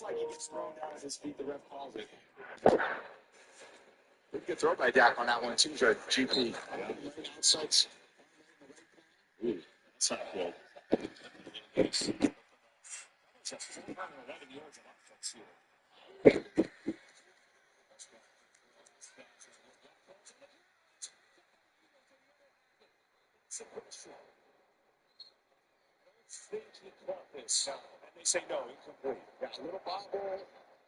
looks like he gets thrown down at his feet. The ref calls it. Good throw by Dak on that one, too, GP. Outsides. Ooh, that's not good. It's 411 yards of offense here. Think he caught this, and they say no, incomplete. Got a little bobble.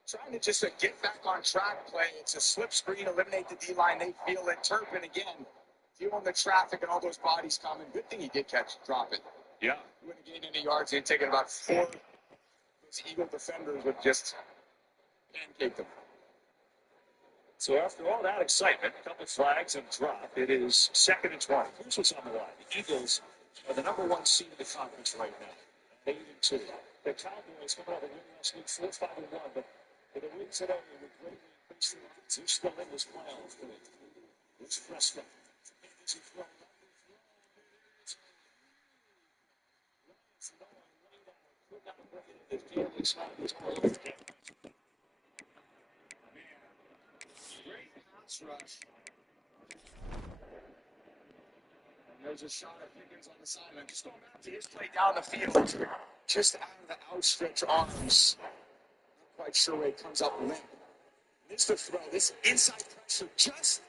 Trying to just get back on track play. It's a slip screen, eliminate the D-line. They feel it. Turpin again, feeling the traffic and all those bodies coming. Good thing he did drop it. Yeah. He wouldn't gain any yards. He'd taken about 4. Those Eagle defenders would just pancake them. So after all that excitement, a couple flags and drop, it is 2nd and 20. Here's what's on the line. The Eagles are the #1 seed in the conference right now, 8-2. The Cowboys coming out of a win last week, 4-5-1, but with a win today, it would greatly increase their odds. They're still in this playoff. It's Prescott. Great pass rush. And there's a shot at Pickens on the sideline. Just going back to his play down the field. Just out of the outstretched arms. Not quite sure where he comes up limp. Missed the throw. This inside pressure just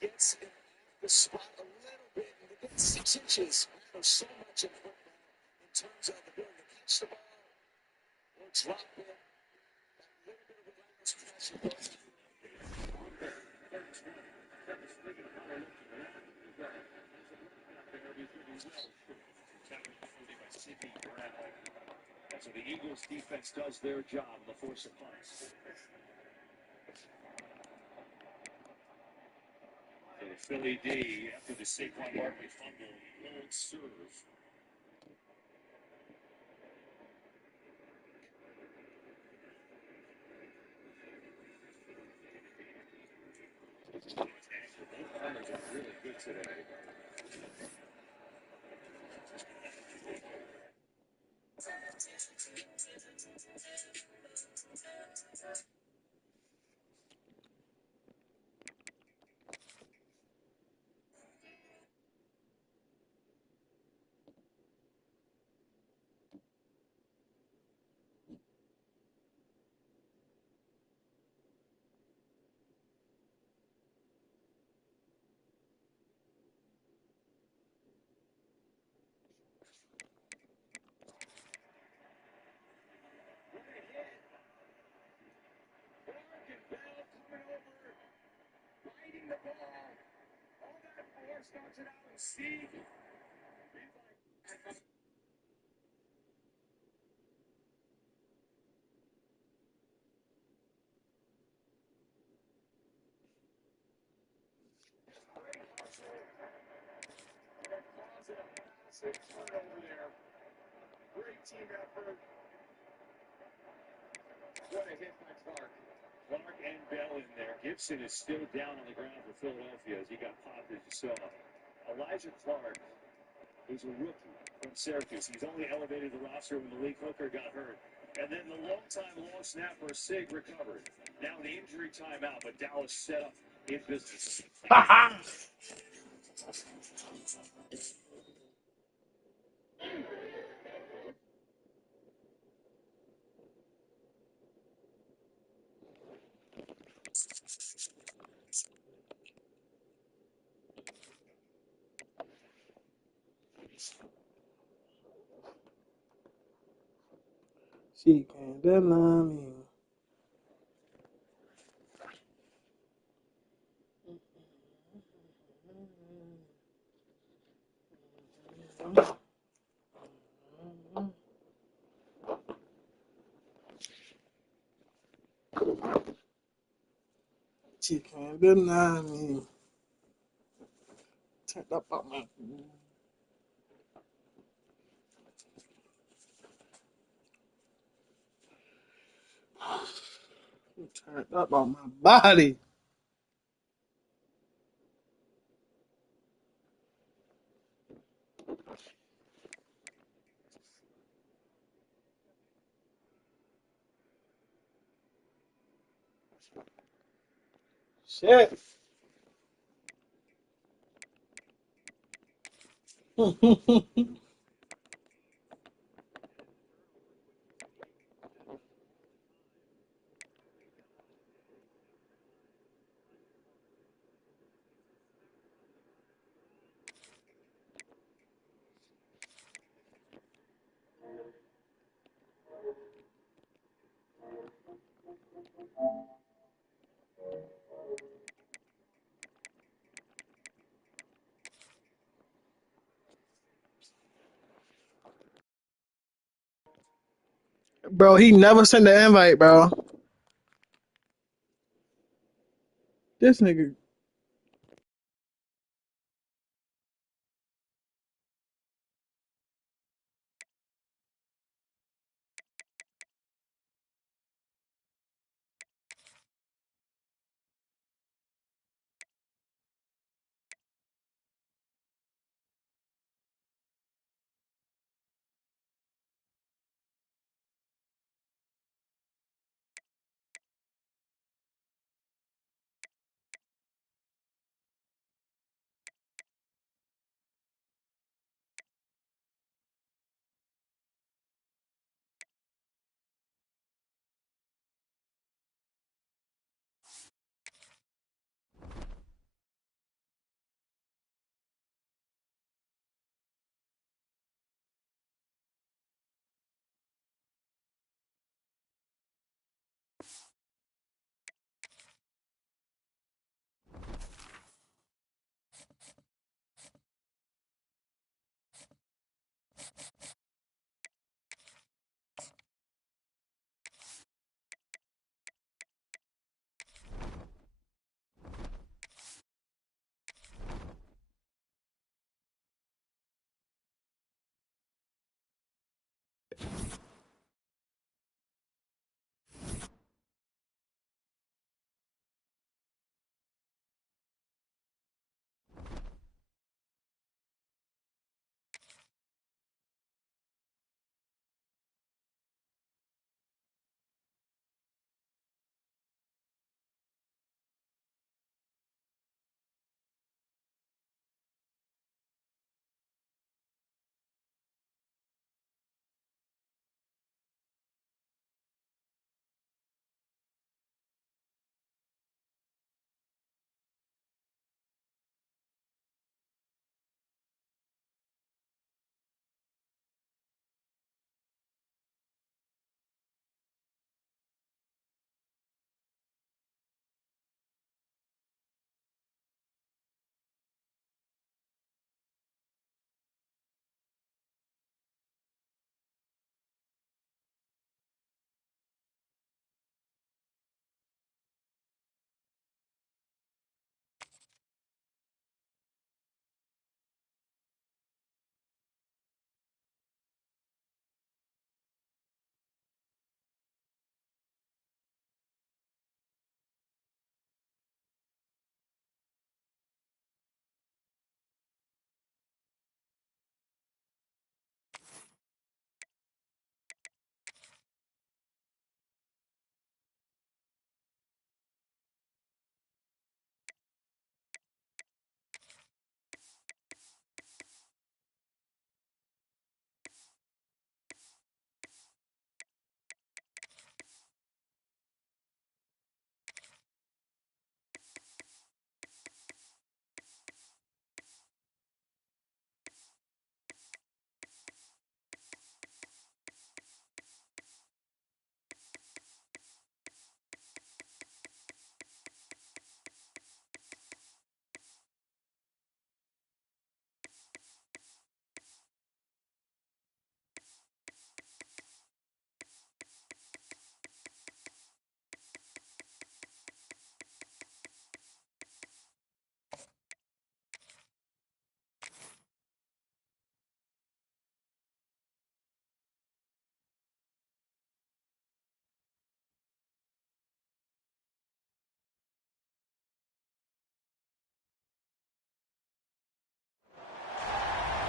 gets him off the spot a little bit. And within 6 inches, there's so much in football in terms of the ability to catch the ball or drop it. That little bit of relentless pressure. So the Eagles defense does their job in the force of punts. So the Philly D, after the Saquon Barkley fumble, will serve. Both runners are really good today. Starts it out and Steve. Over there. Great team effort. What a hit by Clark. Clark and Bell in there. Gibson is still down on the ground for Philadelphia as he got popped, as you saw. Elijah Clark, who's a rookie from Syracuse. He's only elevated the roster when Malik Hooker got hurt. And then the long-time long snapper, Sig, recovered. Now the injury timeout, but Dallas set up in business. She can't deny me. She can't deny me. Turned up on my. Turned up on my body. Shit. Bro, he never sent the invite, bro. This nigga.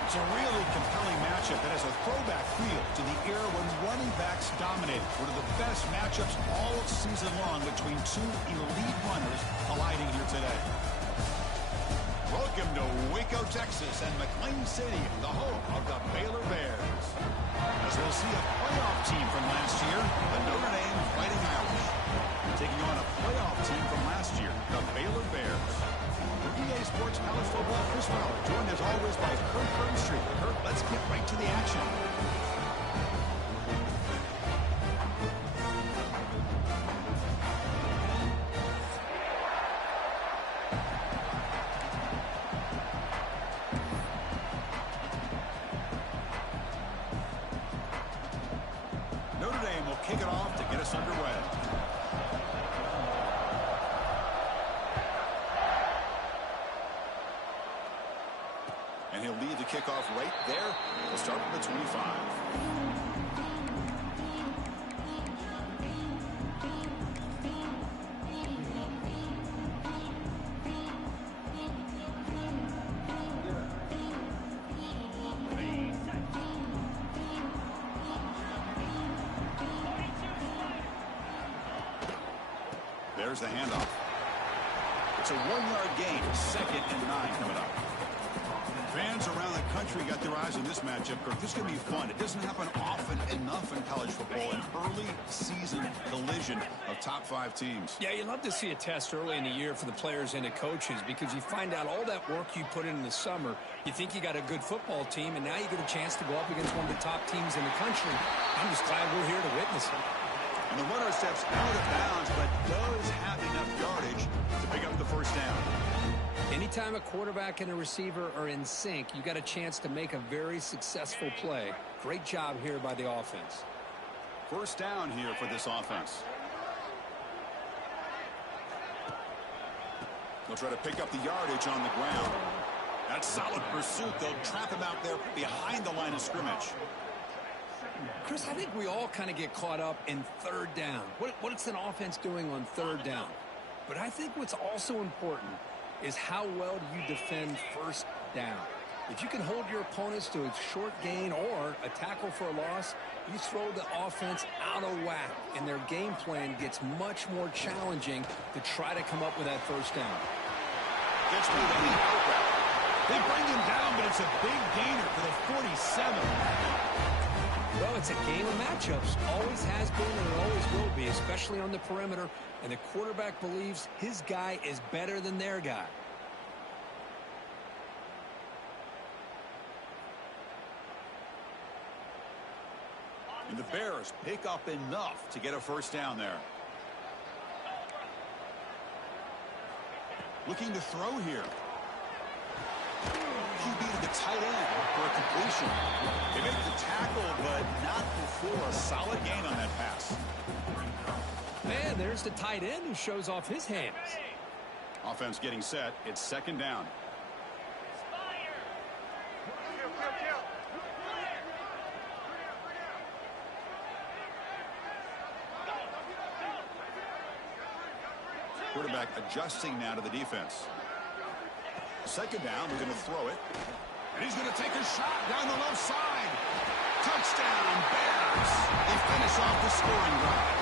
It's a really compelling matchup. matchup that has a throwback feel to the era when running backs dominated. One of the best matchups all season long between two elite runners colliding here today. Welcome to Waco, Texas, and McLean Stadium, the home of the Baylor Bears. As we'll see a playoff team from last year, the Notre Dame Fighting Irish, taking on a playoff team from last year, the Baylor Bears. EA Sports College Football Chris Fowler, joined as always by Kirk Burnstreet. Kirk, let's get right to the action. Notre Dame will kick it off to get us underway. And he'll lead the kickoff right there. We'll start from the 25. There's the handoff. It's a 1-yard gain. 2nd and 9 coming up. Fans around the country got their eyes on this matchup. This is going to be fun. It doesn't happen often enough in college football, an early season collision of top 5 teams. Yeah, you love to see a test early in the year for the players and the coaches because you find out all that work you put in the summer. You think you got a good football team, and now you get a chance to go up against one of the top teams in the country. I'm just glad we're here to witness it. And the runner steps out of bounds, but does have enough yardage to pick up the first down. Anytime a quarterback and a receiver are in sync, you got a chance to make a very successful play. Great job here by the offense. First down here for this offense. They'll try to pick up the yardage on the ground. That's solid pursuit. They'll trap him out there behind the line of scrimmage. Chris, I think we all kind of get caught up in third down. What's an offense doing on third down? But I think what's also important is how well do you defend first down. If you can hold your opponents to a short gain or a tackle for a loss, you throw the offense out of whack, and their game plan gets much more challenging to try to come up with that first down. Gets me the out route. They bring him down, but it's a big gainer for the 47. Well, it's a game of matchups. Always has been and it always will be, especially on the perimeter. And the quarterback believes his guy is better than their guy. And the Bears pick up enough to get a first down there. Looking to throw here. QB to the tight end for a completion. They make the tackle, but not before a solid gain on that pass. Man, there's the tight end who shows off his hands. Offense getting set. It's 2nd down. Quarterback adjusting now to the defense. 2nd down, we're going to throw it. And he's going to take a shot down the left side. Touchdown, Bears. They finish off the scoring drive.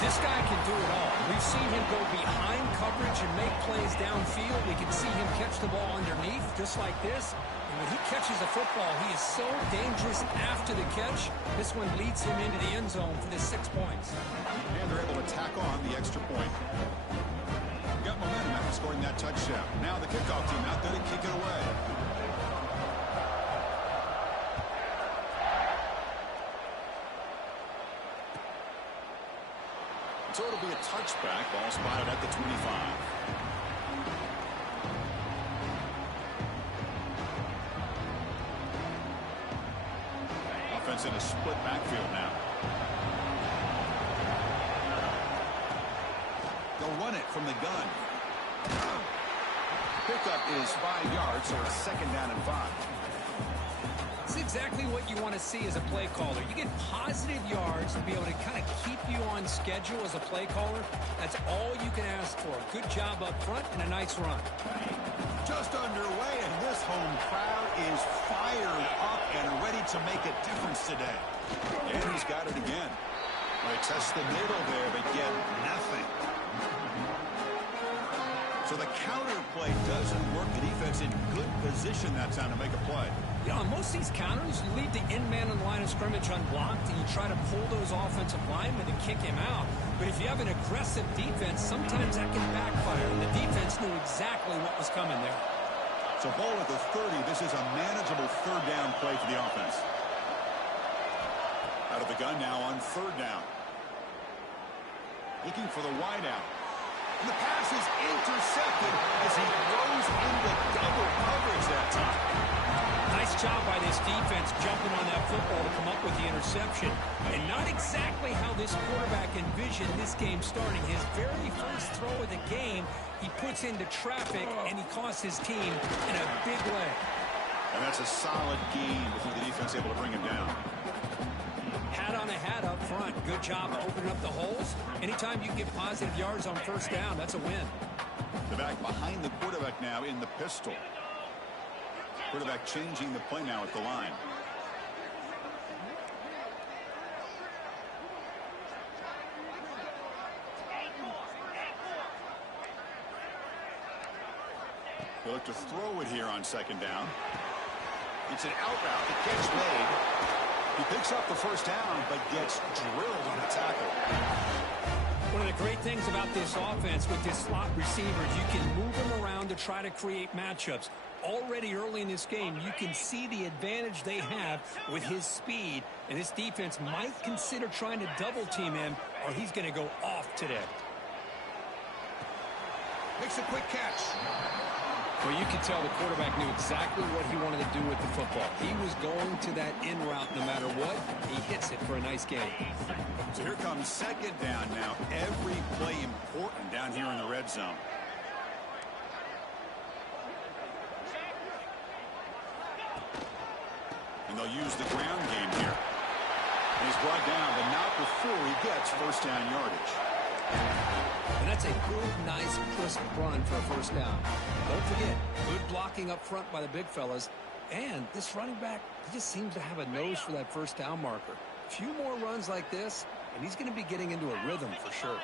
This guy can do it all. We've seen him go behind coverage and make plays downfield. We can see him catch the ball underneath just like this. And when he catches a football, he is so dangerous after the catch. This one leads him into the end zone for the 6 points. And they're able to tack on the extra point. Got momentum after scoring that touchdown. Now the kickoff team out there to kick it away. So it'll be a touchback. Ball spotted at the 25. Offense in a split backfield now. They'll run it from the gun. Pickup is 5 yards, so it's 2nd down and 5. It's exactly what you want to see as a play caller. You get positive yards to be able to kind of keep you on schedule as a play caller. That's all you can ask for. Good job up front and a nice run. Just underway, and this home crowd is fired up to make a difference today. And he's got it again. They test the middle there, but get nothing. So the counter play doesn't work. The defense in good position that time to make a play. Yeah, on most of these counters, you leave the in man in the line of scrimmage unblocked, and you try to pull those offensive linemen and kick him out. But if you have an aggressive defense, sometimes that can backfire. And the defense knew exactly what was coming there. So ball at the 30. This is a manageable third down play for the offense. Out of the gun now on third down. Looking for the wide out. And the pass is intercepted as he throws into double coverage that time. Nice job by this defense jumping on that football to come up with the interception. And not exactly how this quarterback envisioned this game starting. His very first throw of the game, he puts into traffic, and he costs his team in a big way. And that's a solid gain before the defense able to bring him down. Hat on a hat up front. Good job of opening up the holes. Anytime you get positive yards on first down, that's a win. The back behind the quarterback now in the pistol. Quarterback changing the play now at the line. They look to throw it here on second down. It's an out route. The catch made. He picks up the first down, but gets drilled on a tackle. One of the great things about this offense with this slot receivers, you can move them around to try to create matchups. Already early in this game, you can see the advantage they have with his speed, and this defense might consider trying to double team him, or he's going to go off today. Makes a quick catch. Well, you could tell the quarterback knew exactly what he wanted to do with the football. He was going to that in route no matter what. He hits it for a nice gain. So here comes second down now. Every play important down here in the red zone. And they'll use the ground game here. And he's brought down, but not before he gets first down yardage. And that's a good, nice, crisp run for a first down. Don't forget, good blocking up front by the big fellas. And this running back, he just seems to have a nose for that first down marker. A few more runs like this, and he's going to be getting into a rhythm for sure.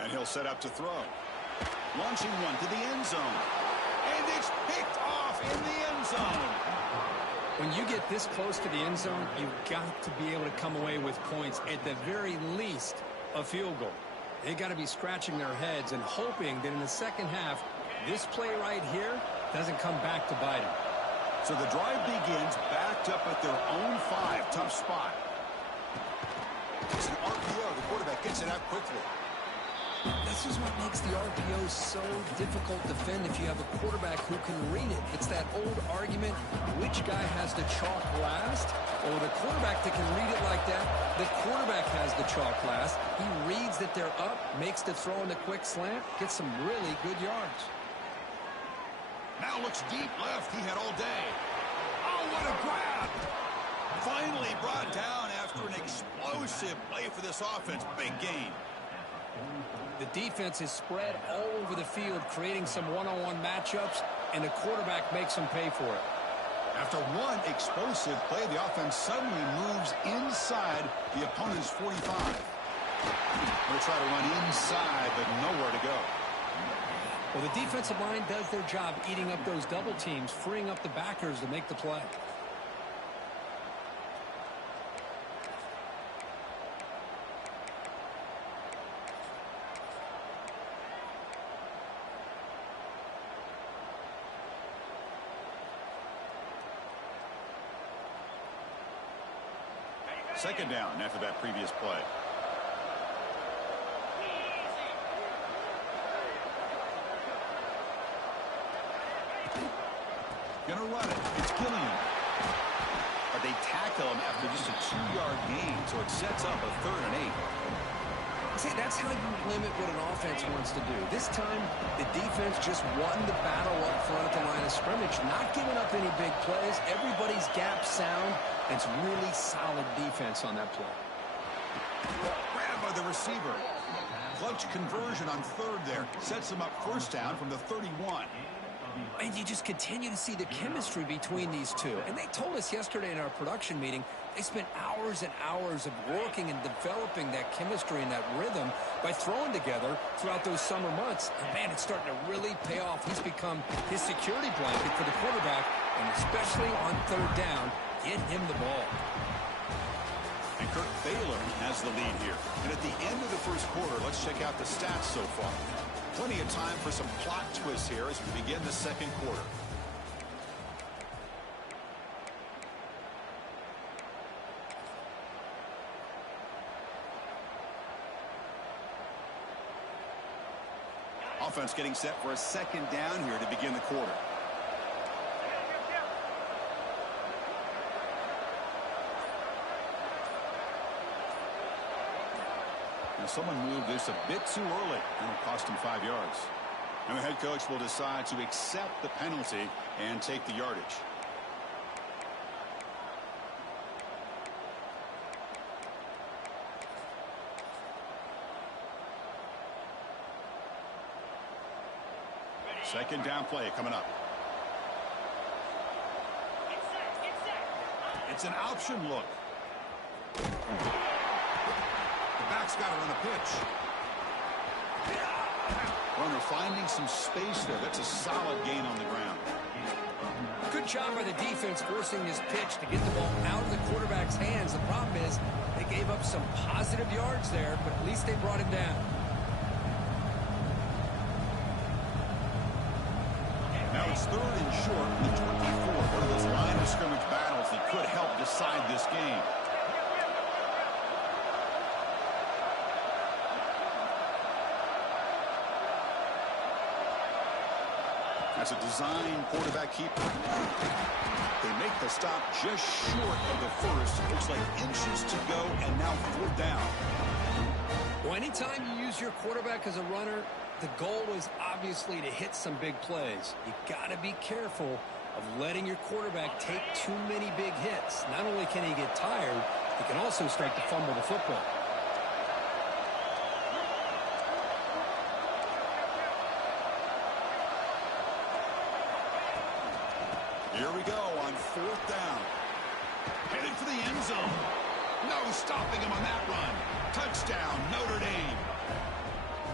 And he'll set up to throw. Launching one to the end zone. And it's picked off in the end zone. When you get this close to the end zone, you've got to be able to come away with points, at the very least, a field goal. They got to be scratching their heads and hoping that in the second half, this play right here doesn't come back to bite them. So the drive begins backed up at their own 5. Tough spot. It's an RPO. The quarterback gets it out quickly. This is what makes the RPO so difficult to defend if you have a quarterback who can read it. It's that old argument, which guy has the chalk last? Well, the quarterback that can read it like that, the quarterback has the chalk last. He reads that they're up, makes the throw in the quick slant, gets some really good yards. Now looks deep left. He had all day. Oh, what a grab! Finally brought down after an explosive play for this offense. Big gain. The defense is spread all over the field, creating some one-on-one matchups, and the quarterback makes them pay for it. After one explosive play, the offense suddenly moves inside the opponent's 45. They'll try to run inside, but nowhere to go. Well, the defensive line does their job eating up those double teams, freeing up the backers to make the play. Second down after that previous play. Gonna run it. It's Gilliam. But they tackle him after just a 2-yard gain, so it sets up a 3rd and 8. See, that's how you limit what an offense wants to do. This time, the defense just won the battle up front at the line of scrimmage, not giving up any big plays. Everybody's gap sound. It's really solid defense on that play. Grabbed by the receiver. clutch conversion on third there. Sets them up first down from the 31. And you just continue to see the chemistry between these two. And they told us yesterday in our production meeting, they spent hours and hours of working and developing that chemistry and that rhythm by throwing together throughout those summer months. And, man, it's starting to really pay off. He's become his security blanket for the quarterback, and especially on third down, get him the ball. And Kirk Baylor has the lead here. And at the end of the first quarter, let's check out the stats so far. Plenty of time for some plot twists here as we begin the second quarter. Offense getting set for a second down here to begin the quarter. Now someone moved this a bit too early, and it'll cost him 5 yards. And the head coach will decide to accept the penalty and take the yardage. Second down play coming up. It's an option look. The back's got to run a pitch. Runner finding some space there. That's a solid gain on the ground. Good job by the defense forcing this pitch to get the ball out of the quarterback's hands. The problem is they gave up some positive yards there, but at least they brought him down. Now it's third and short from the 24. One of those line of scrimmage battles that could help decide this game. That's a design quarterback keeper. They make the stop just short of the first. Looks like inches to go, and now fourth down. Well, anytime you use your quarterback as a runner, the goal is obviously to hit some big plays. You got to be careful of letting your quarterback take too many big hits. Not only can he get tired, he can also start to fumble the football. Here we go on fourth down. Headed for the end zone. No stopping him on that run. Touchdown, Notre Dame.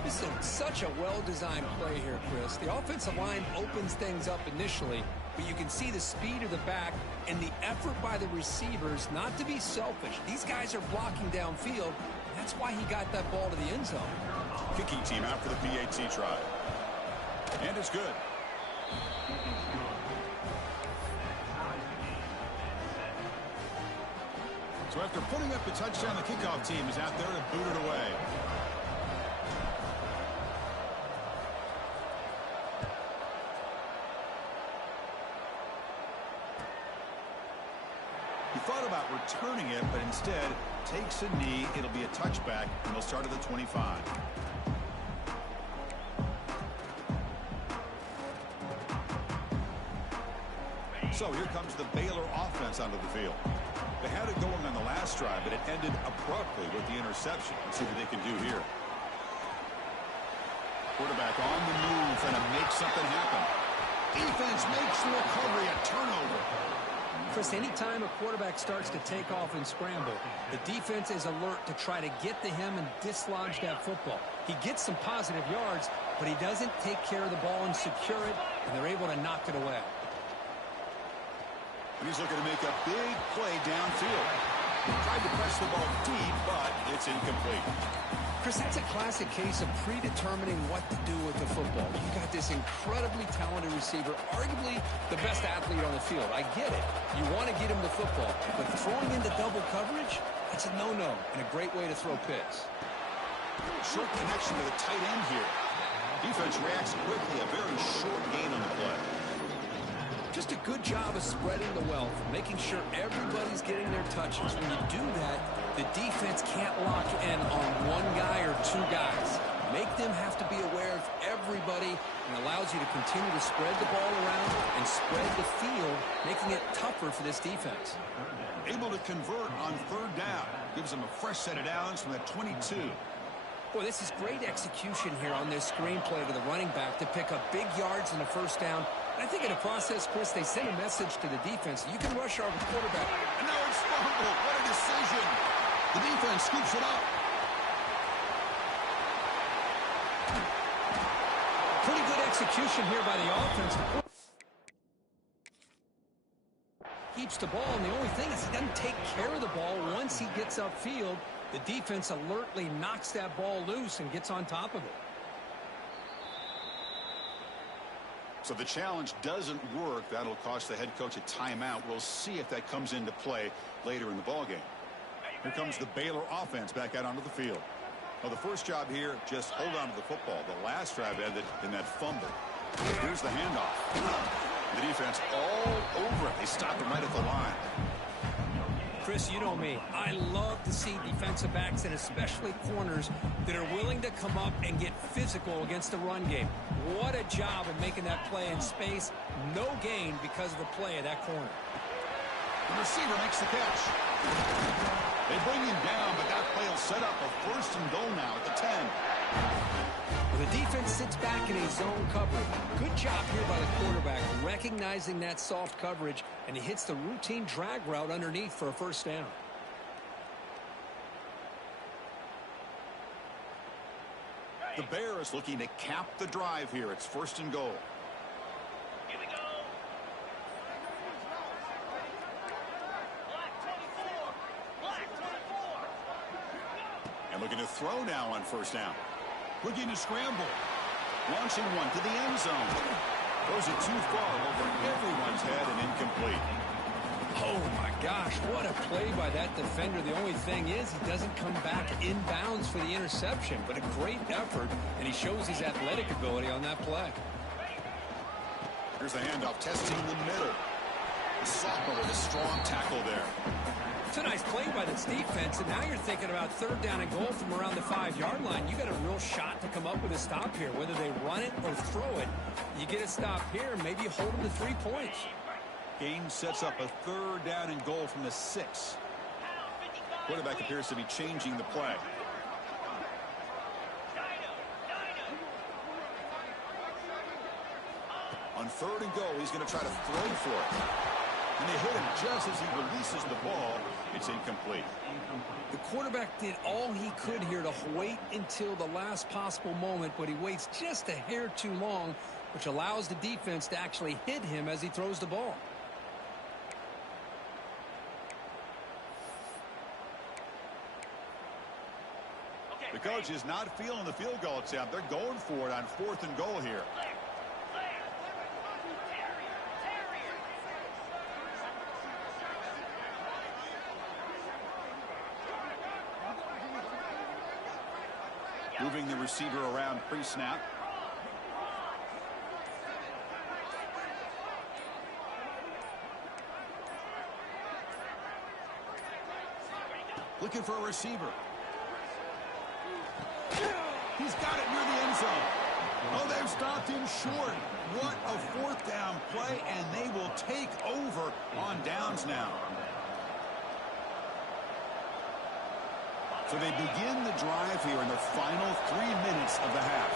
This is such a well-designed play here, Chris. The offensive line opens things up initially, but you can see the speed of the back and the effort by the receivers not to be selfish. These guys are blocking downfield. That's why he got that ball to the end zone. Kicking team after the PAT try. And it's good. So after putting up the touchdown, the kickoff team is out there to boot it away. He thought about returning it, but instead takes a knee. It'll be a touchback, and they'll start at the 25. So here comes the Baylor offense onto the field. They had it going on the last drive, but it ended abruptly with the interception. Let's see what they can do here. Quarterback on the move, and to make something happen. Defense makes the recovery a turnover. Chris, anytime a quarterback starts to take off and scramble, the defense is alert to try to get to him and dislodge that football. He gets some positive yards, but he doesn't take care of the ball and secure it, and they're able to knock it away. And he's looking to make a big play downfield. Tried to press the ball deep, but it's incomplete. Chris, that's a classic case of predetermining what to do with the football. You got this incredibly talented receiver, arguably the best athlete on the field. I get it. You want to get him the football, but throwing into double coverage, that's a no-no and a great way to throw picks. Short connection to the tight end here. Defense reacts quickly, a very short gain on the play. Just a good job of spreading the wealth, making sure everybody's getting their touches. When you do that, the defense can't lock in on one guy or two guys. Make them have to be aware of everybody, and allows you to continue to spread the ball around and spread the field, making it tougher for this defense. Able to convert on third down. Gives them a fresh set of downs from the 22. Boy, this is great execution here on this screenplay to the running back to pick up big yards in the first down. And I think in the process, Chris, they send a message to the defense. You can rush our quarterback. And now it's fumbled. What a decision. The defense scoops it up. Pretty good execution here by the offense. Keeps the ball, and the only thing is he doesn't take care of the ball once he gets upfield. The defense alertly knocks that ball loose and gets on top of it. So the challenge doesn't work. That'll cost the head coach a timeout. We'll see if that comes into play later in the ballgame. Here comes the Baylor offense back out onto the field. Well, the first job here, just hold on to the football. The last drive ended in that fumble. Here's the handoff. The defense all over it. They stop him right at the line. Chris, you know me. I love to see defensive backs and especially corners that are willing to come up and get physical against the run game. What a job of making that play in space. No gain because of the play of that corner. The receiver makes the catch. They bring him down, but that play will set up a first and goal now at the 10. The defense sits back in a zone coverage. Good job here by the quarterback, recognizing that soft coverage, and he hits the routine drag route underneath for a first down. The Bears looking to cap the drive here. It's first and goal. Here we go. Black 24. And looking to throw now on first down. Looking to scramble. Launching one to the end zone. Throws it too far over everyone's head and incomplete. Oh, my gosh, what a play by that defender. The only thing is he doesn't come back inbounds for the interception, but a great effort, and he shows his athletic ability on that play. Here's the handoff, testing the middle. The sophomore with a strong tackle there. It's a nice play by this defense, and now you're thinking about third down and goal from around the 5-yard line. You got a real shot to come up with a stop here. Whether they run it or throw it, you get a stop here, maybe you hold them to 3 points. Game sets up a third down and goal from the 6. Quarterback appears to be changing the play. On third and goal, he's going to try to throw for it. And they hit him just as he releases the ball. It's incomplete. The quarterback did all he could here to wait until the last possible moment, but he waits just a hair too long, which allows the defense to actually hit him as he throws the ball. The coach is not feeling the field goal attempt. They're going for it on fourth and goal here. Moving the receiver around pre-snap. Looking for a receiver. He's got it near the end zone. Oh, they've stopped him short. What a fourth down play, and they will take over on downs now. So they begin the drive here in the final 3 minutes of the half.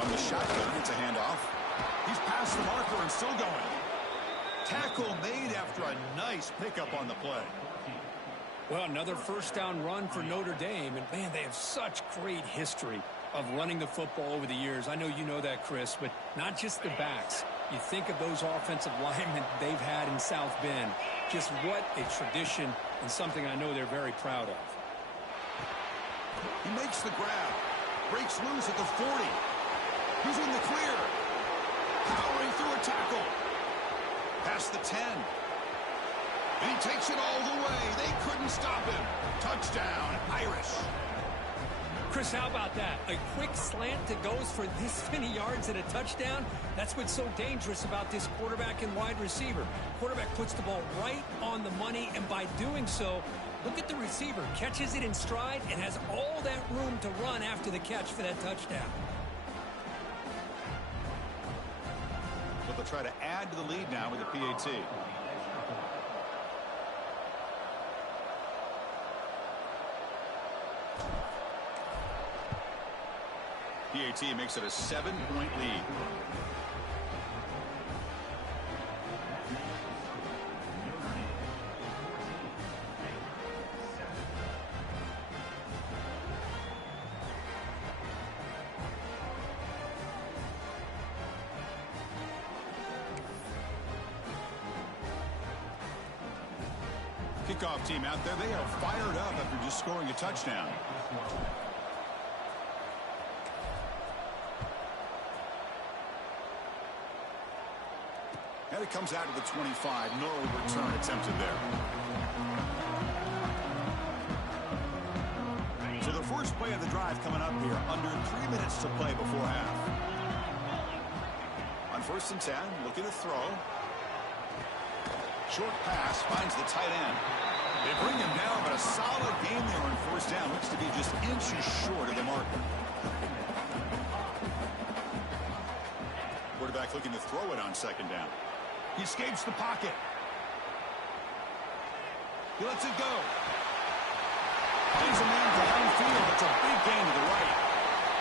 From the shotgun, it's a handoff. He's past the marker and still going. Tackle made after a nice pickup on the play. Well, another first down run for Notre Dame, and man, they have such great history of running the football over the years. I know you know that, Chris, but not just the backs. You think of those offensive linemen they've had in South Bend. Just what a tradition and something I know they're very proud of. He makes the grab. Breaks loose at the 40. He's in the clear. Powering through a tackle. Past the 10. And he takes it all the way. They couldn't stop him. Touchdown, Irish. Chris, how about that? A quick slant that goes for this many yards and a touchdown. That's what's so dangerous about this quarterback and wide receiver. Quarterback puts the ball right on the money, and by doing so, look at the receiver. Catches it in stride and has all that room to run after the catch for that touchdown. But they'll try to add to the lead now with the PAT. PAT makes it a 7-point lead. Kickoff team out there, they are fired up after just scoring a touchdown. And it comes out to the 25. No return attempted there. So the first play of the drive coming up here. Under 3 minutes to play before half. On 1st and 10, looking to throw. Short pass finds the tight end. They bring him down, but a solid game there on 1st down. Looks to be just inches short of the marker. Quarterback looking to throw it on 2nd down. He escapes the pocket. He lets it go. Finds a man downfield. It's a big gain to the right.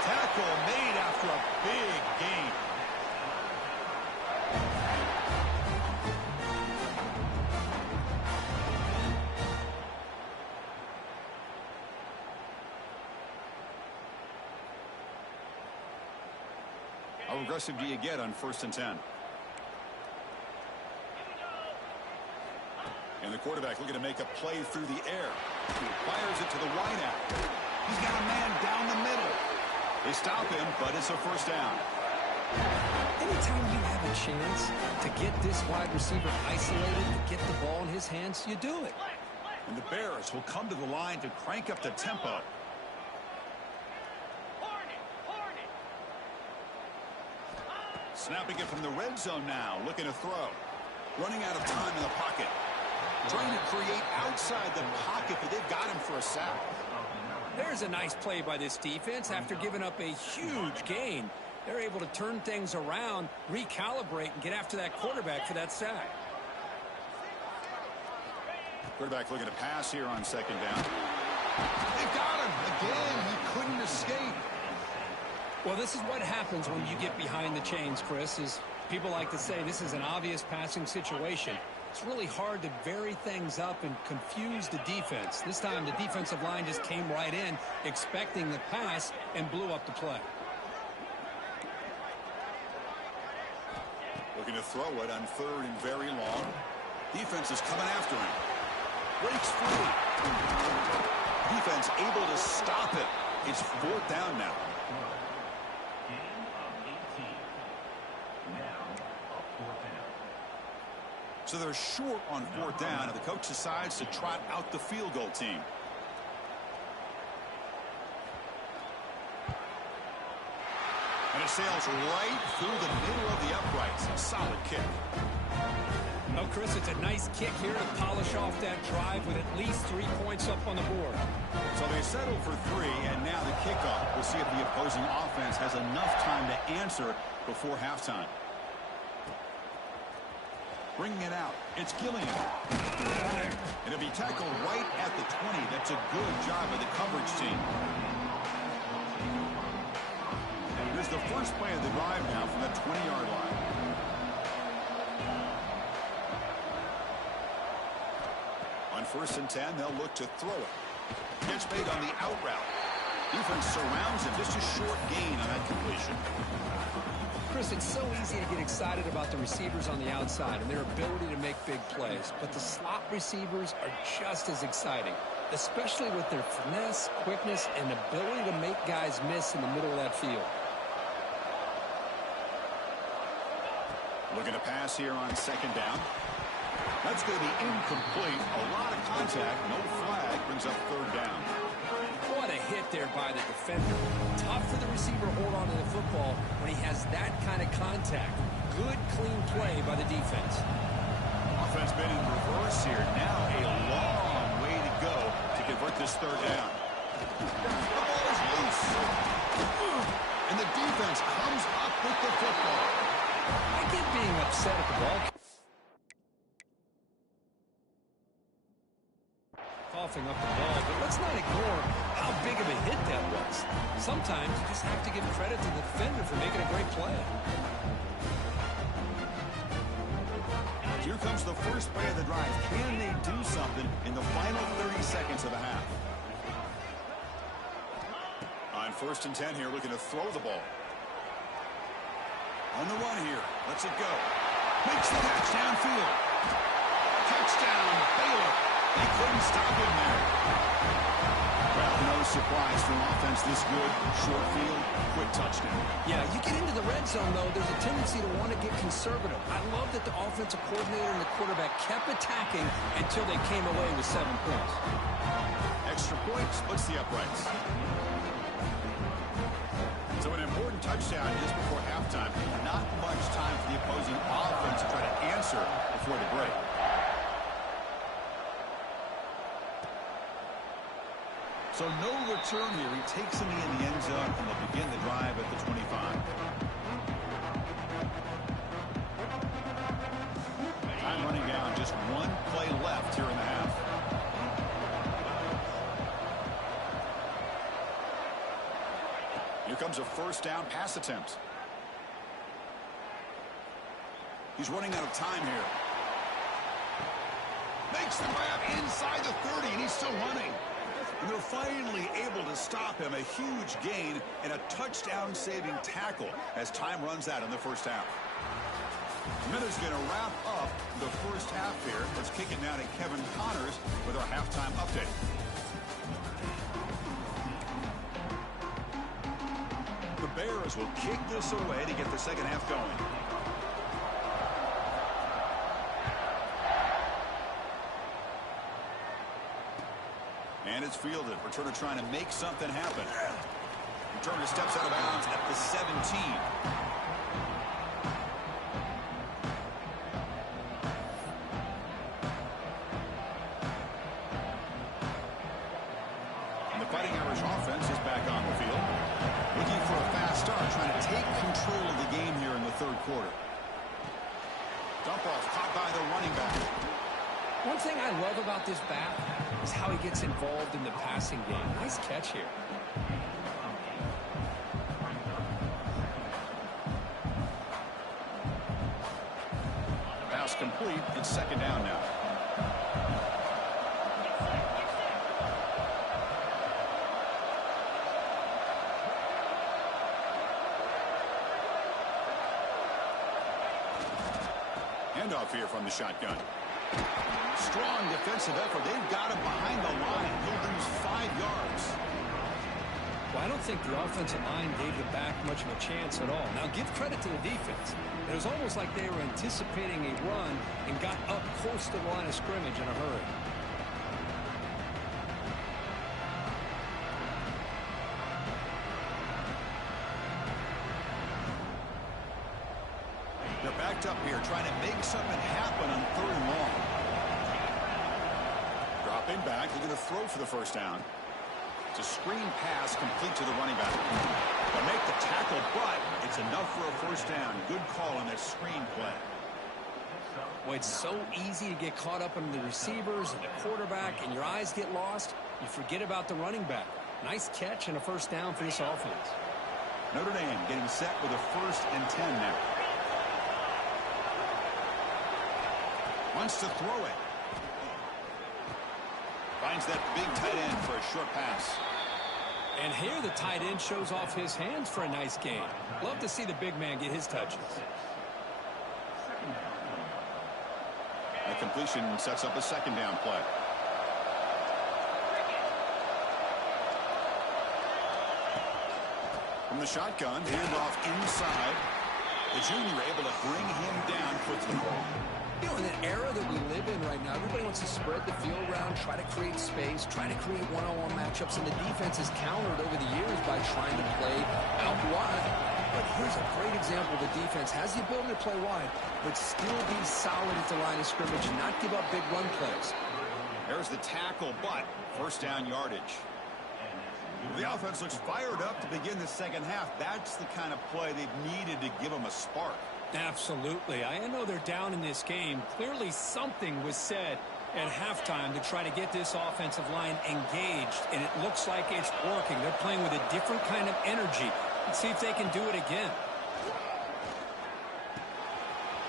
Tackle made after a big gain. How aggressive do you get on 1st and 10? And the quarterback looking to make a play through the air. He fires it to the wideout. He's got a man down the middle. They stop him, but it's a 1st down. Anytime you have a chance to get this wide receiver isolated, to get the ball in his hands, you do it. And the Bears will come to the line to crank up the tempo. Snapping it from the red zone now, looking to throw. Running out of time in the pocket. Trying to create outside the pocket, but they've got him for a sack. There's a nice play by this defense. After giving up a huge gain, they're able to turn things around, recalibrate, and get after that quarterback for that sack. Quarterback looking to pass here on 2nd down. They've got him again. He couldn't escape. Well, this is what happens when you get behind the chains, Chris, is people like to say this is an obvious passing situation. It's really hard to vary things up and confuse the defense. This time, the defensive line just came right in, expecting the pass, and blew up the play. Looking to throw it on 3rd and very long. Defense is coming after him. Breaks free. Defense able to stop it. It's 4th down now. So they're short on 4th down, and the coach decides to trot out the field goal team. And it sails right through the middle of the uprights. A solid kick. Oh, Chris, it's a nice kick here to polish off that drive with at least 3 points up on the board. So they settle for 3, and now the kickoff. We'll see if the opposing offense has enough time to answer before halftime. Bringing it out. It's Gillian. And it'll be tackled right at the 20. That's a good job of the coverage team. Here's the first play of the drive now from the 20-yard line. On 1st and 10, they'll look to throw it. Gets made on the out route. Defense surrounds him. Just a short gain on that completion. Chris, it's so easy to get excited about the receivers on the outside and their ability to make big plays, but the slot receivers are just as exciting, especially with their finesse, quickness, and ability to make guys miss in the middle of that field. Looking to pass here on 2nd down. That's going to be incomplete. A lot of contact. No flag. Brings up 3rd down. What a hit there by the defender. Tough for the receiver to hold on to the football when he has that kind of contact. Good, clean play by the defense. Offense been in reverse here. Now a long way to go to convert this 3rd down. The ball is loose. And the defense comes up with the football. I get being upset at the ball. Coughing up the ball, but let's not ignore how big of a hit that was. sometimes you just have to give credit to the defender for making a great play. Here comes the first play of the drive. Can they do something in the final 30 seconds of the half? On 1st and 10 here, looking to throw the ball. On the run here. Lets it go. Makes the catch downfield. Touchdown, Baylor. They couldn't stop him there. Well, no surprise for an offense this good. Short field, quick touchdown. Yeah, you get into the red zone, though, there's a tendency to want to get conservative. I love that the offensive coordinator and the quarterback kept attacking until they came away with 7 points. Extra point splits the uprights. So an important touchdown just before halftime. Not much time for the opposing offense to try to answer before the break. So no return here. He takes him in the end zone, and they'll begin the drive at the 25. Time running down. Just 1 play left here in the half. Here comes a 1st down pass attempt. He's running out of time here. Makes the grab inside the 30, and he's still running. And they're finally able to stop him. A huge gain and a touchdown-saving tackle as time runs out in the 1st half. Miller's going to wrap up the 1st half here. Let's kick it now to Kevin Connors with our halftime update. The Bears will kick this away to get the 2nd half going. And it's fielded. Returner trying to make something happen. Returner steps out of bounds at the 17. And the Fighting Irish offense is back on the field. Looking for a fast start, trying to take control of the game here in the 3rd quarter. Dump off caught by the running back. One thing I love about this back is how he gets involved in the passing game. Nice catch here. Pass complete. It's 2nd down now. Handoff here from the shotgun. Strong defensive effort. They've got him behind the line. He'll lose 5 yards. Well, I don't think the offensive line gave the back much of a chance at all. Now, give credit to the defense. It was almost like they were anticipating a run and got up close to the line of scrimmage in a hurry. They're backed up here, trying to make something happen on 3rd and long. Dropping back, they're going to throw for the 1st down. It's a screen pass complete to the running back. They make the tackle, but it's enough for a 1st down. Good call on that screen play. Well, it's so easy to get caught up in the receivers and the quarterback, and your eyes get lost. You forget about the running back. Nice catch and a 1st down for this offense. Notre Dame getting set with a 1st and 10 now. Wants to throw it. Finds that big tight end for a short pass. And here the tight end shows off his hands for a nice game. Love to see the big man get his touches. The completion sets up a 2nd down play. From the shotgun, handoff inside. The junior able to bring him down quickly. You know, in an era that we live in right now, everybody wants to spread the field around, try to create space, try to create one-on-one matchups, and the defense has countered over the years by trying to play out wide. But here's a great example. The defense has the ability to play wide, but still be solid at the line of scrimmage and not give up big run plays. There's the tackle, but 1st down yardage. The offense looks fired up to begin the 2nd half. That's the kind of play they've needed to give them a spark. Absolutely. I know they're down in this game. Clearly something was said at halftime to try to get this offensive line engaged, and it looks like it's working. They're playing with a different kind of energy. Let's see if they can do it again.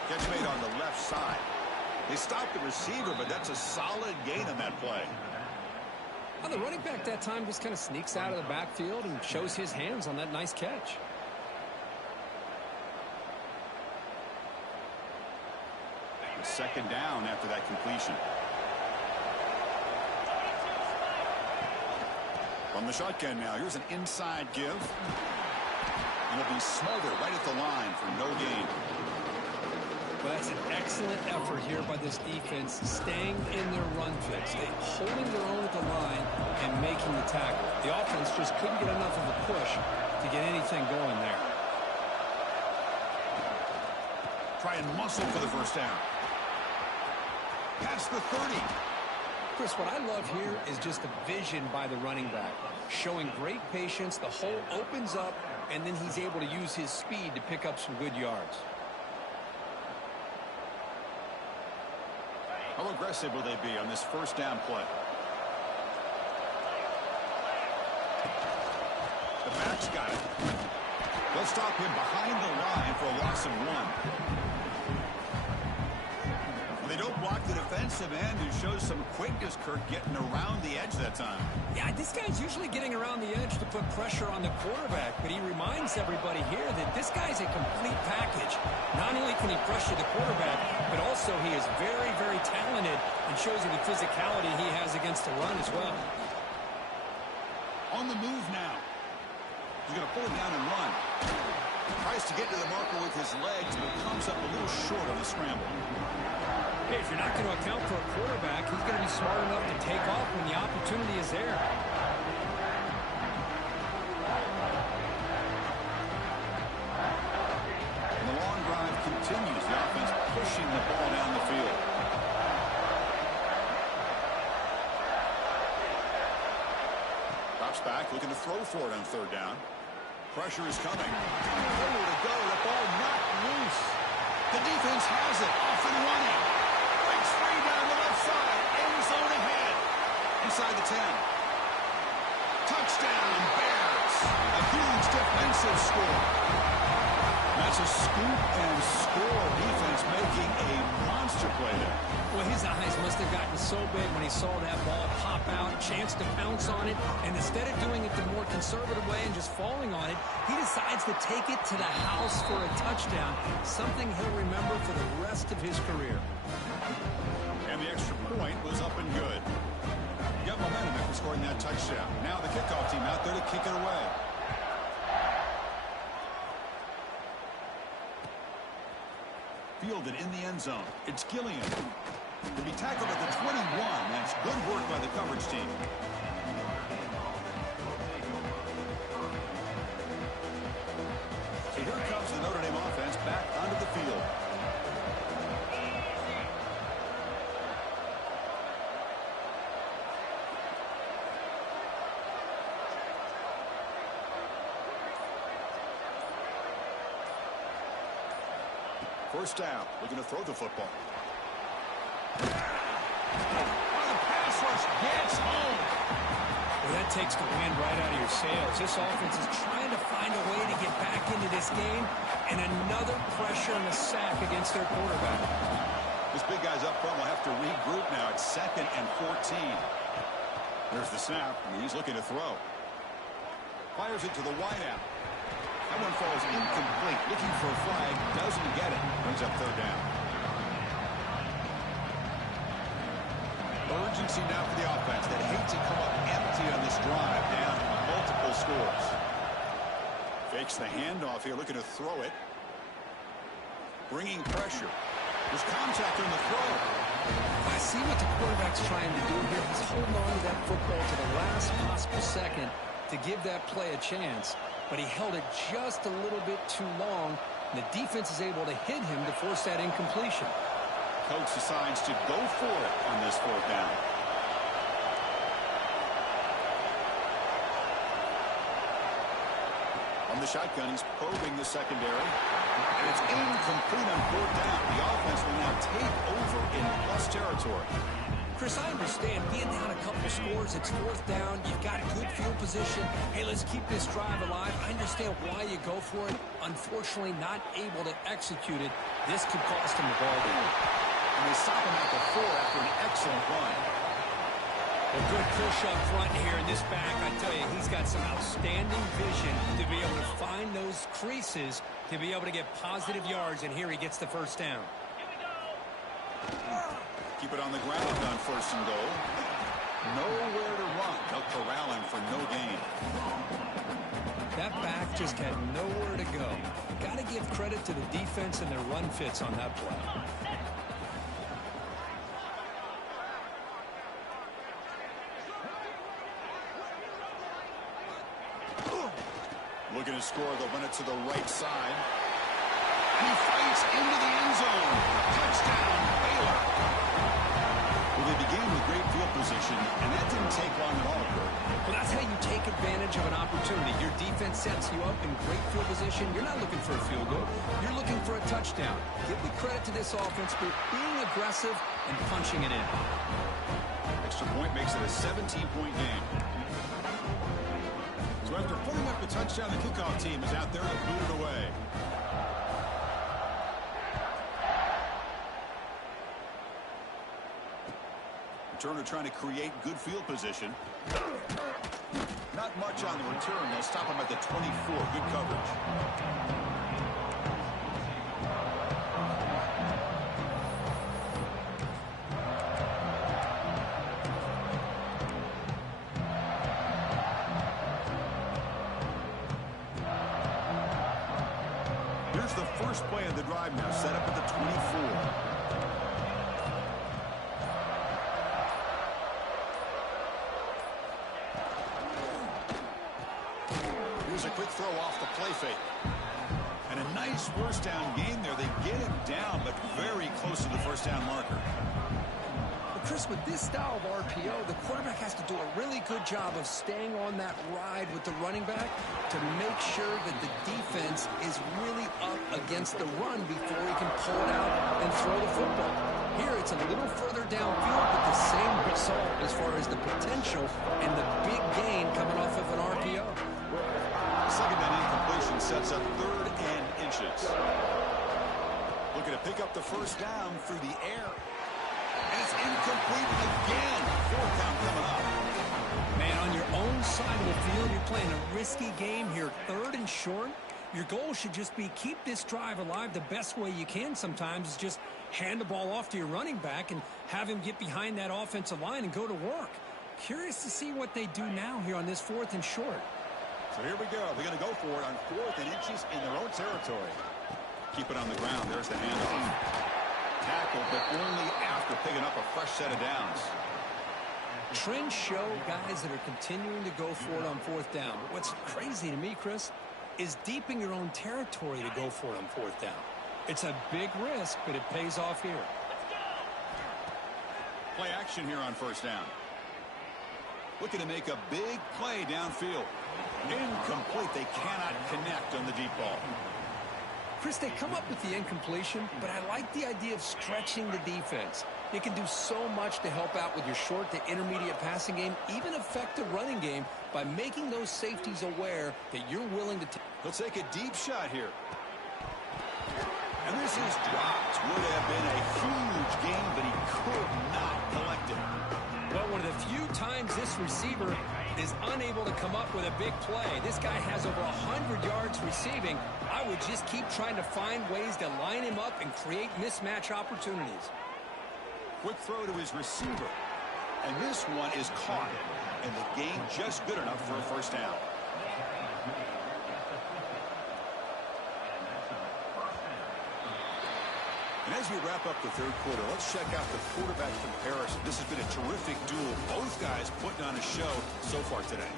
Catch made on the left side. They stopped the receiver, but that's a solid gain on that play. Well, the running back that time just kind of sneaks out of the backfield and shows his hands on that nice catch. Second down after that completion. From the shotgun now, here's an inside give. And it'll be smothered right at the line for no gain. Well, that's an excellent effort here by this defense, staying in their run fix, holding their own at the line and making the tackle. The offense just couldn't get enough of a push to get anything going there. Try and muscle for the first down. Past the 30. Chris, what I love here is just the vision by the running back, showing great patience. The hole opens up, and then he's able to use his speed to pick up some good yards. How aggressive will they be on this first down play? The back's got it. They'll stop him behind the line for a loss of 1. They don't block the defensive end, who shows some quickness, Kirk, getting around the edge that time. Yeah, this guy's usually getting around the edge to put pressure on the quarterback, but he reminds everybody here that this guy's a complete package. Not only can he pressure the quarterback, but also he is very, very talented and shows you the physicality he has against the run as well. On the move now. He's going to pull it down and run. Tries to get to the marker with his legs, but comes up a little short on the scramble. Hey, if you're not going to account for a quarterback, he's going to be smart enough to take off when the opportunity is there. And the long drive continues. The offense pushing the ball down the field. Drops back, looking to throw for it on third down. Pressure is coming. Nowhere to go. The ball knocked loose. The defense has it. Off and running. Breaks free down the left side. End zone ahead. Inside the 10. Touchdown, Bears. A huge defensive score. That's a scoop and score. Defense making a monster play there. Well, his eyes must have gotten so big when he saw that ball pop out, chance to pounce on it, and instead of doing it the more conservative way and just falling on it, he decides to take it to the house for a touchdown, something he'll remember for the rest of his career. And the extra point was up and good. You got momentum after scoring that touchdown. Now the kickoff team out there to kick it away. Fielded in the end zone. It's Gillian. To be tackled at the 21. That's good work by the coverage team. So here comes the Notre Dame offense back onto the field. First down, looking to throw the football. Oh, the pass rush gets home. Well, that takes the wind right out of your sails. This offense is trying to find a way to get back into this game, and another pressure and a sack against their quarterback. This big guy's up front will have to regroup now. It's 2nd and 14. There's the snap, and he's looking to throw. Fires it to the wideout. That one falls incomplete. Looking for a flag. Doesn't get it. Brings up third down. Urgency now for the offense that hate to come up empty on this drive, down multiple scores. Fakes the handoff here, looking to throw it. Bringing pressure. There's contact on the throw. I see what the quarterback's trying to do here. He's holding on to that football to the last possible second to give that play a chance, but he held it just a little bit too long, and the defense is able to hit him to force that incompletion. Coach decides to go for it on this fourth down. On the shotgun, he's probing the secondary. And it's incomplete on fourth down. The offense will now take over in plus territory. Chris, I understand being down a couple scores, it's fourth down, you've got good field position. Hey, let's keep this drive alive. I understand why you go for it. Unfortunately, not able to execute it. This could cost him the ball game. And they stop him at the 4 after an excellent run. A good push up front here in this back. I tell you, he's got some outstanding vision to be able to find those creases, to be able to get positive yards, and here he gets the first down. Keep it on the ground on first and goal. Nowhere to run. They'll corral him for no gain. That back just had nowhere to go. Got to give credit to the defense and their run fits on that play. Looking to score, they'll run it to the right side. And he fights into the end zone. Touchdown, Baylor. Well, they began with great field position, and that didn't take long at all, Kurt. Well, that's how you take advantage of an opportunity. Your defense sets you up in great field position. You're not looking for a field goal. You're looking for a touchdown. Give the credit to this offense for being aggressive and punching it in. Extra point makes it a 17-point game. So after putting up the touchdown, the kickoff team is out there to boot it away. Returner trying to create good field position. Not much on the return. They'll stop him at the 24. Good coverage. Here's the first play of the drive now, set up at the 24. Here's a quick throw off the play fake. And a nice first down gain there. They get him down, but very close to the first down marker. But Chris, with this style of RPO, the quarterback has to do a really good job of staying on that ride with the running back to make sure that the defense is really up against the run before he can pull it out and throw the football. Here, it's a little further downfield, but the same result as far as the potential and the big gain coming off of an RPO. Second down incompletion sets up 3rd and inches. Looking to pick up the first down through the air. And it's incomplete again. 4th down coming up. Man, on your own side of the field, you're playing a risky game here. 3rd and short. Your goal should just be keep this drive alive the best way you can sometimes is just hand the ball off to your running back and have him get behind that offensive line and go to work. Curious to see what they do now here on this 4th and short. So here we go. They're going to go for it on 4th and inches in their own territory. Keep it on the ground. There's the handoff. Tackle, but only after picking up a fresh set of downs. Trends show guys that are continuing to go for it on 4th down. But what's crazy to me, Chris, is deep in your own territory to go for it on 4th down. It's a big risk, but it pays off here. Play action here on first down. Looking to make a big play downfield. Incomplete. They cannot connect on the deep ball. Chris, they come up with the incompletion, but I like the idea of stretching the defense. You can do so much to help out with your short to intermediate passing game, even affect the running game by making those safeties aware that you're willing to take. He'll take a deep shot here. And this is dropped. Would have been a huge game, but he could not collect it. Well, one of the few times this receiver is unable to come up with a big play. This guy has over 100 yards receiving. I would just keep trying to find ways to line him up and create mismatch opportunities. Quick throw to his receiver. And this one is caught. And the gain just good enough for a first down. And as we wrap up the 3rd quarter, let's check out the quarterback comparison. This has been a terrific duel. Both guys putting on a show so far today.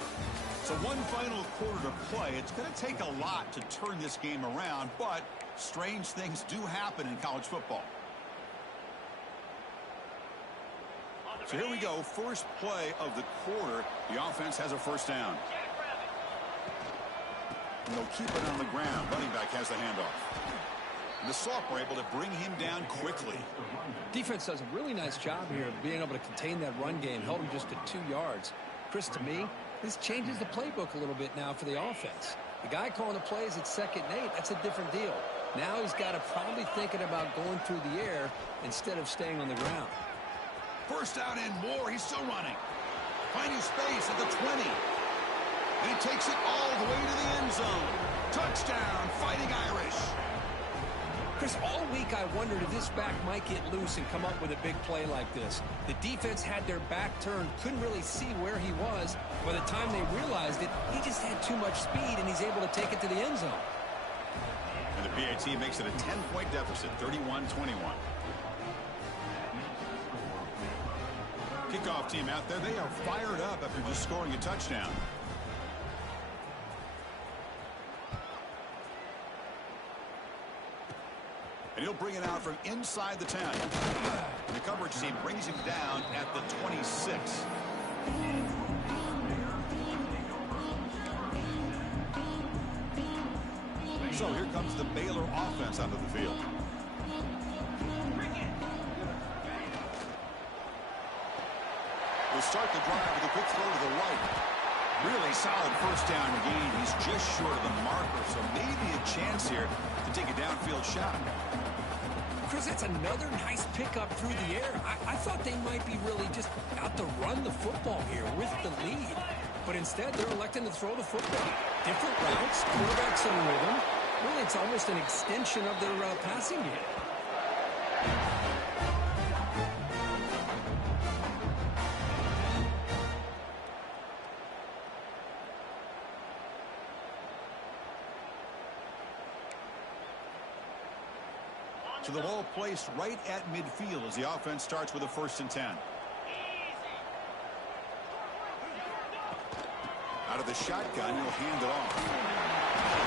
So one final quarter to play. It's going to take a lot to turn this game around, but strange things do happen in college football. So here we go. First play of the quarter. The offense has a first down. And they'll keep it on the ground. Running back has the handoff. And the sophomore able to bring him down quickly. Defense does a really nice job here of being able to contain that run game, held him just at 2 yards. Chris, to me, this changes the playbook a little bit now for the offense. The guy calling the plays at 2nd and 8, that's a different deal. Now he's got to probably thinking about going through the air instead of staying on the ground. First down and more. He's still running. Finding space at the 20. He takes it all the way to the end zone. Touchdown, Fighting Irish. Chris, all week I wondered if this back might get loose and come up with a big play like this. The defense had their back turned, couldn't really see where he was. By the time they realized it, he just had too much speed, and he's able to take it to the end zone. And the PAT makes it a 10-point deficit, 31-21. Kickoff team out there, they are fired up after just scoring a touchdown. And he'll bring it out from inside the 10. The coverage team brings him down at the 26. So here comes the Baylor offense onto the field. We'll start the drive with a quick throw to the right. Really solid first down gain. He's just short of the marker, so maybe a chance here to take a downfield shot. Chris, that's another nice pickup through the air. I thought they might be really just out to run the football here with the lead. But instead, they're electing to throw the football. Different routes, quarterbacks in rhythm. Really, it's almost an extension of their passing game. So the ball placed right at midfield as the offense starts with a 1st and 10. Out of the shotgun, he'll hand it off.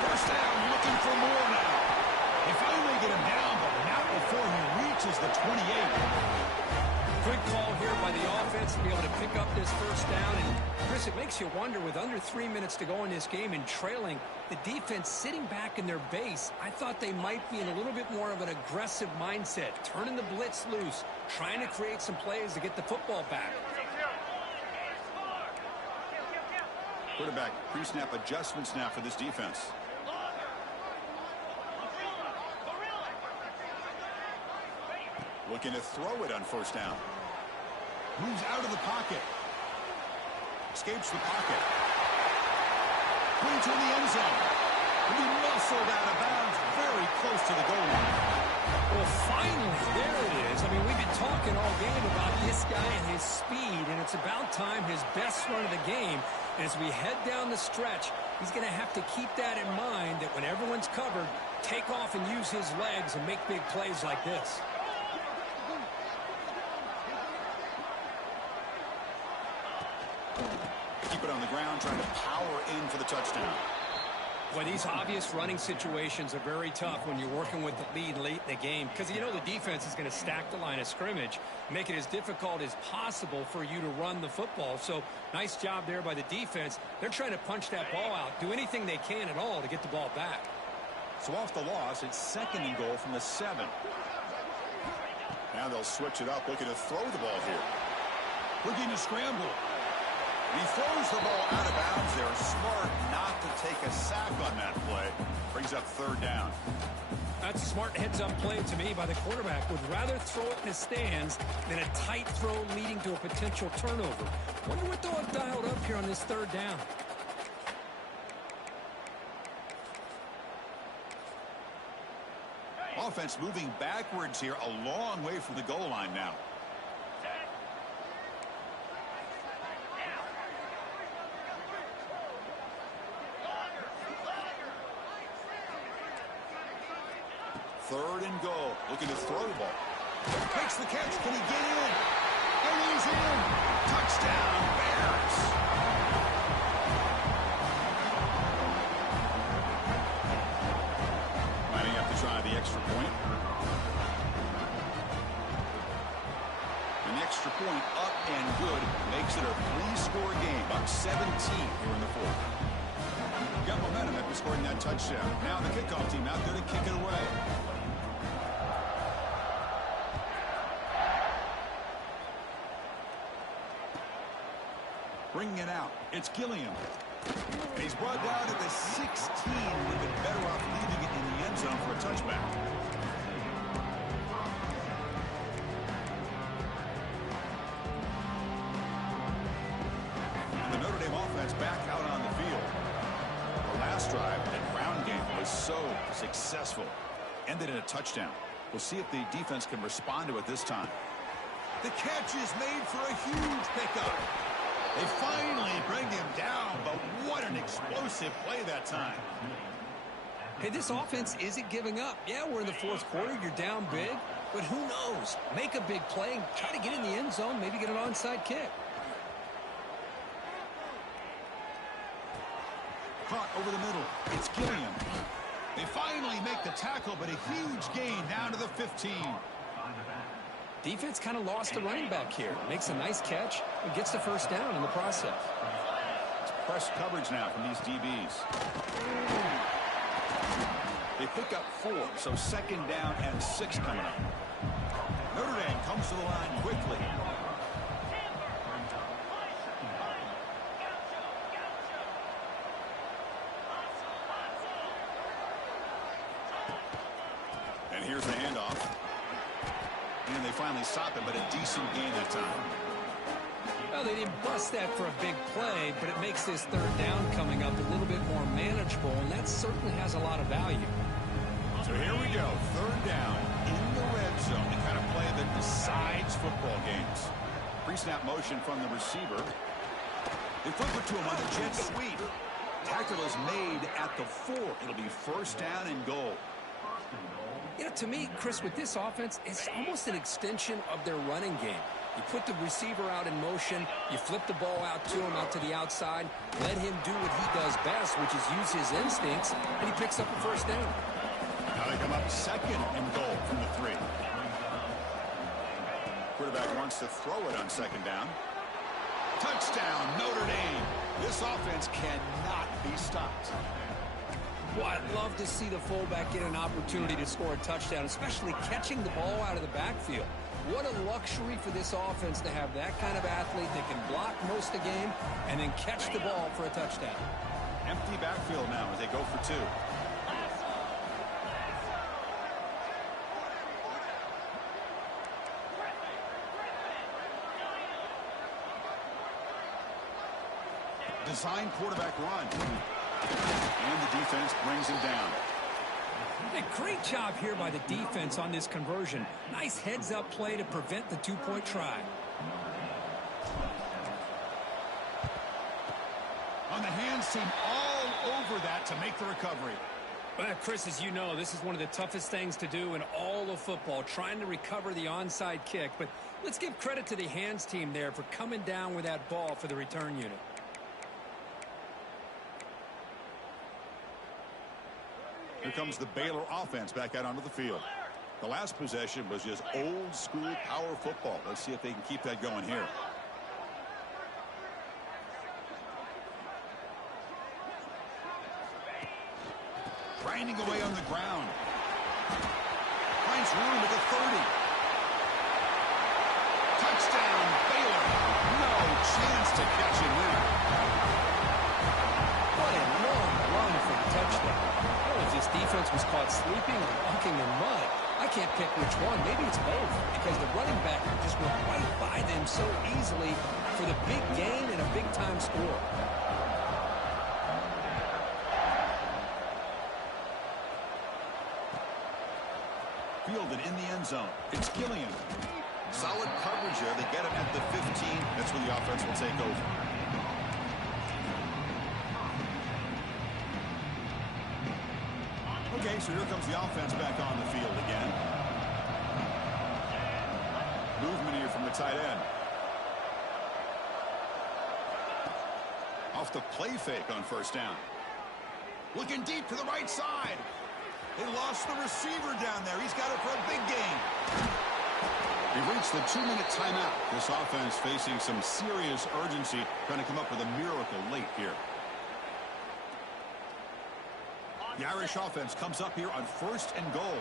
First down, looking for more now. They finally get him down, but not before he reaches the 28. Good call here by the offense to be able to pick up this first down. And, Chris, it makes you wonder, with under 3 minutes to go in this game and trailing, the defense sitting back in their base, I thought they might be in a little bit more of an aggressive mindset, turning the blitz loose, trying to create some plays to get the football back. Quarterback pre-snap adjustments now for this defense. Looking to throw it on first down. Moves out of the pocket. Escapes the pocket. Brings to the end zone. Will be muscled out of bounds very close to the goal line. Well, finally, there it is. I mean, we've been talking all game about this guy and his speed, and it's about time his best run of the game. And as we head down the stretch, he's going to have to keep that in mind, that when everyone's covered, take off and use his legs and make big plays like this. Keep it on the ground, trying to power in for the touchdown. Well, these obvious running situations are very tough when you're working with the lead late in the game, because you know the defense is going to stack the line of scrimmage, make it as difficult as possible for you to run the football. So nice job there by the defense. They're trying to punch that ball out, do anything they can at all to get the ball back. So off the loss, it's 2nd and goal from the 7. Now they'll switch it up, looking to throw the ball here. Looking to scramble. He throws the ball out of bounds there. Smart not to take a sack on that play. Brings up 3rd down. That's a smart heads-up play to me by the quarterback. Would rather throw it in the stands than a tight throw leading to a potential turnover. Wonder what they'll have dialed up here on this 3rd down. Offense moving backwards here, a long way from the goal line now. Third and goal, looking to throw the ball. Makes the catch, can he get in? And he's in! Touchdown, Bears! Lining up to try the extra point. An extra point up and good makes it a 3-score game, up 17 here in the 4th. Got momentum after scoring that touchdown. Now the kickoff team out there to kick it away. Bringing it out. It's Gilliam. And he's brought down to the 16. Would have been better off leaving it in the end zone for a touchback. And the Notre Dame offense back out on the field. The last drive, that ground game, was so successful. Ended in a touchdown. We'll see if the defense can respond to it this time. The catch is made for a huge pickup. They finally bring him down, but what an explosive play that time. Hey, this offense isn't giving up. Yeah, we're in the fourth quarter. You're down big, but who knows? Make a big play and try to get in the end zone, maybe get an onside kick. Caught over the middle. It's Gilliam. They finally make the tackle, but a huge gain down to the 15. Defense kind of lost the running back here. Makes a nice catch and gets the first down in the process. It's press coverage now from these DBs. They pick up 4, so second down and 6 coming up. Notre Dame comes to the line quickly. And here's the handoff. And they finally stop it, but a decent gain that time. Well, they didn't bust that for a big play, but it makes this third down coming up a little bit more manageable, and that certainly has a lot of value. So here we go, third down in the red zone, the kind of play that decides football games. Pre-snap motion from the receiver. They flip it to him on the jet sweep. Tackle is made at the 4. It'll be first down and goal. You know, to me, Chris, with this offense, it's almost an extension of their running game. You put the receiver out in motion, you flip the ball out to him, out to the outside, let him do what he does best, which is use his instincts, and he picks up a first down. Now they come up second and goal from the 3. Quarterback wants to throw it on second down. Touchdown, Notre Dame. This offense cannot be stopped. Well, I'd love to see the fullback get an opportunity to score a touchdown, especially catching the ball out of the backfield. What a luxury for this offense to have that kind of athlete that can block most of the game and then catch the ball for a touchdown. Empty backfield now as they go for 2. Design quarterback run. And the defense brings him down. A great job here by the defense on this conversion. Nice heads-up play to prevent the 2-point try. On the hands team all over that to make the recovery. Well, Chris, as you know, this is one of the toughest things to do in all of football, trying to recover the onside kick. But let's give credit to the hands team there for coming down with that ball for the return unit. Here comes the Baylor offense back out onto the field. The last possession was just old school power football. Let's see if they can keep that going here. Grinding away on the ground. Finds room at the 30. Touchdown, Baylor. No chance to catch him there. What a long run for the touchdown. Well, if this defense was caught sleeping or walking in mud, I can't pick which one. Maybe it's both, because the running back just went right by them so easily for the big gain and a big-time score. Fielded in the end zone. It's Gilliam. Solid coverage there. They get him at the 15. That's where the offense will take over. Okay, so here comes the offense back on the field again. Movement here from the tight end. Off the play fake on first down. Looking deep to the right side. They lost the receiver down there. He's got it for a big gain. We've reached the 2-minute timeout. This offense facing some serious urgency, trying to come up with a miracle late here. The Irish offense comes up here on first and goal.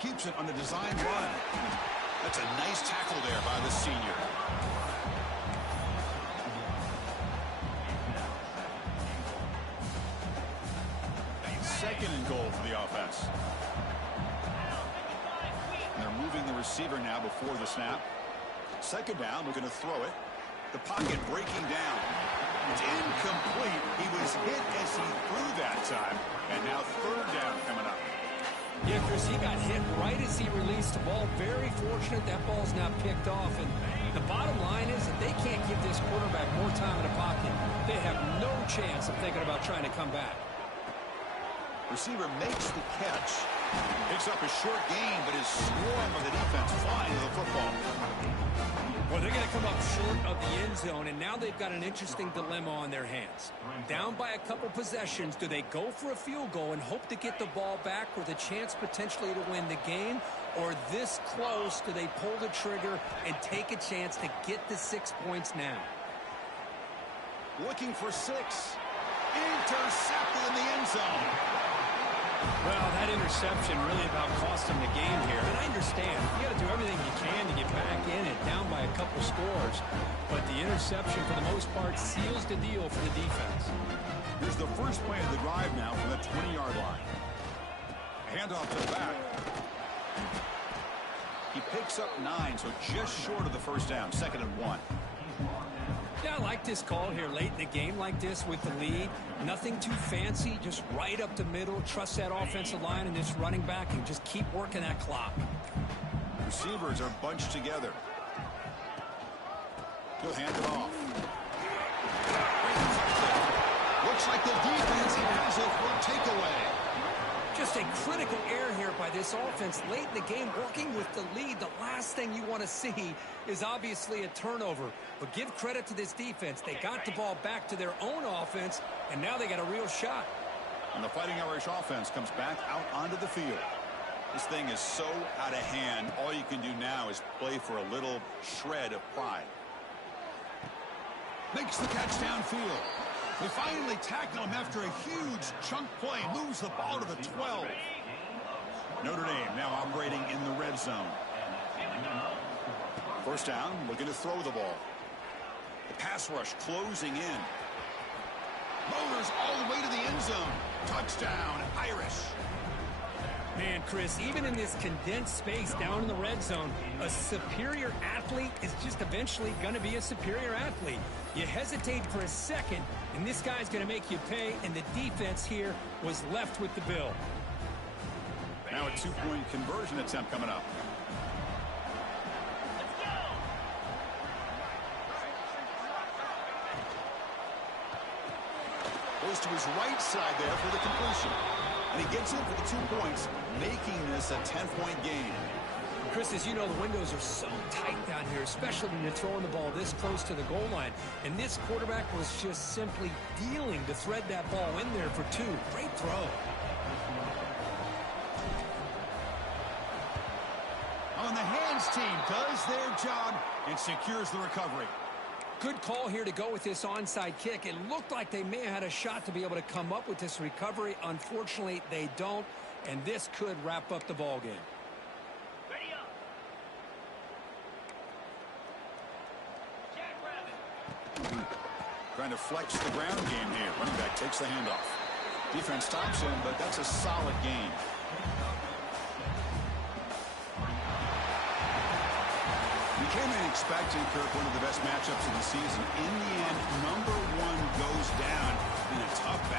keeps it on a design run. That's a nice tackle there by the senior. Second and goal for the offense. And they're moving the receiver now before the snap. Second down, we're going to throw it. The pocket breaking down. It's incomplete. He was hit as he threw that time. And now third down coming up. Yeah, Chris, he got hit right as he released the ball. Very fortunate that ball's now picked off. And the bottom line is that they can't give this quarterback more time in the pocket. They have no chance of thinking about trying to come back. Receiver makes the catch. Picks up a short gain, but is swarmed by the defense flying to the football. Well, they're going to come up short of the end zone, and now they've got an interesting dilemma on their hands. Down by a couple possessions, do they go for a field goal and hope to get the ball back with a chance potentially to win the game? Or this close, do they pull the trigger and take a chance to get the 6 points now? Looking for 6. Intercepted in the end zone. Well, that interception really about cost them the game here. And I understand. You got to do everything you can to get back in it, down by a couple scores. But the interception, for the most part, seals the deal for the defense. Here's the first play of the drive now from the 20-yard line. Handoff to the back. He picks up 9, so just short of the first down. 2nd and 1. Yeah, I like this call here late in the game like this with the lead. Nothing too fancy, just right up the middle. Trust that offensive line and this running back and just keep working that clock. Receivers are bunched together. He'll hand it off. Looks like the defense has it for takeaway. Just a critical error here by this offense late in the game, working with the lead. The last thing you want to see is obviously a turnover. But give credit to this defense. They got the ball back to their own offense, and now they got a real shot. And the Fighting Irish offense comes back out onto the field. This thing is so out of hand. All you can do now is play for a little shred of pride. Makes the catch downfield. They finally tackle him after a huge chunk play. Moves the ball to the 12. Notre Dame now operating in the red zone. First down, looking to throw the ball. The pass rush closing in. Motors all the way to the end zone. Touchdown, Irish. Man, Chris, even in this condensed space down in the red zone, a superior athlete is just eventually going to be a superior athlete. You hesitate for a second, and this guy's going to make you pay, and the defense here was left with the bill. Now a 2-point conversion attempt coming up. Goes to his right side there for the completion. And he gets in for the 2 points, making this a 10-point game. Chris, as you know, the windows are so tight down here, especially when you're throwing the ball this close to the goal line. And this quarterback was just simply dealing to thread that ball in there for 2. Great throw. On the hands team does their job and secures the recovery. Good call here to go with this onside kick. It looked like they may have had a shot to be able to come up with this recovery. Unfortunately, they don't, and this could wrap up the ball game. Ready up. Jackrabbit. Trying to flex the ground game here. Running back takes the handoff. Defense stops him, but that's a solid gain. We came in expecting, Kirk, one of the best matchups of the season. In the end, number 1 goes down in a tough battle.